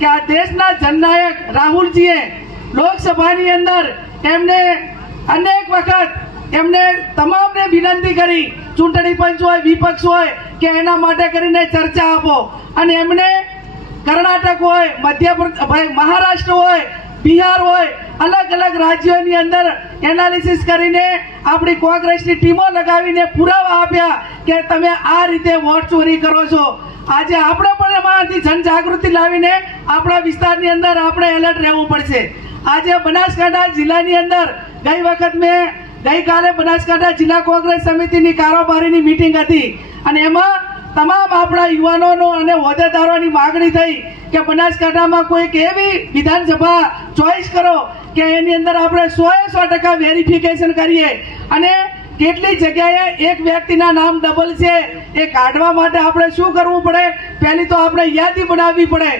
કે આ દેશના જનનાયક રાહુલજીએ લોકસભાની અંદર એમને અનેક વખત એમને તમામને વિનંતી કરી, ચૂંટણી પંચ હોય, વિપક્ષ હોય, કે એના માટે કરીને ચર્ચા આપો. અને એમને કર્ણાટક હોય મધ્ય મહારાષ્ટ્ર હોય, બિહાર હોય અલગ રાજ્યોની અંદર એનાલિસિસ કરીને આપણી કોંગ્રેસની ટીમો લગાવીને પુરાવા આપ્યા કે તમે આ રીતે વોટ ચોરી કરો છો. આજે આપણે પણ એમાંથી જનજાગૃતિ લાવીને આપણા વિસ્તારની અંદર આપણે એલર્ટ રહેવું પડશે. આજે બનાસકાંઠા જિલ્લાની અંદર ગઈ વખત મેં ગઈકાલે બનાસકાંઠા જિલ્લા કોંગ્રેસ સમિતિની કારોબારીની મિટિંગ હતી. અને એમાં તમામ આપણા યુવાનોનો અને હોદ્દેદારોની માગણી થઈ કે બનાસકાંઠામાં કોઈક એવી વિધાનસભા ચોઈસ કરો કે એની અંદર આપણે સો એ સો ટકા વેરિફિકેશન કરીએ. અને કેટલી જગ્યાએ એક વ્યક્તિના નામ ડબલ છે, એ કાઢવા માટે આપણે શું કરવું પડે? પહેલી તો આપણે યાદી બનાવવી પડે.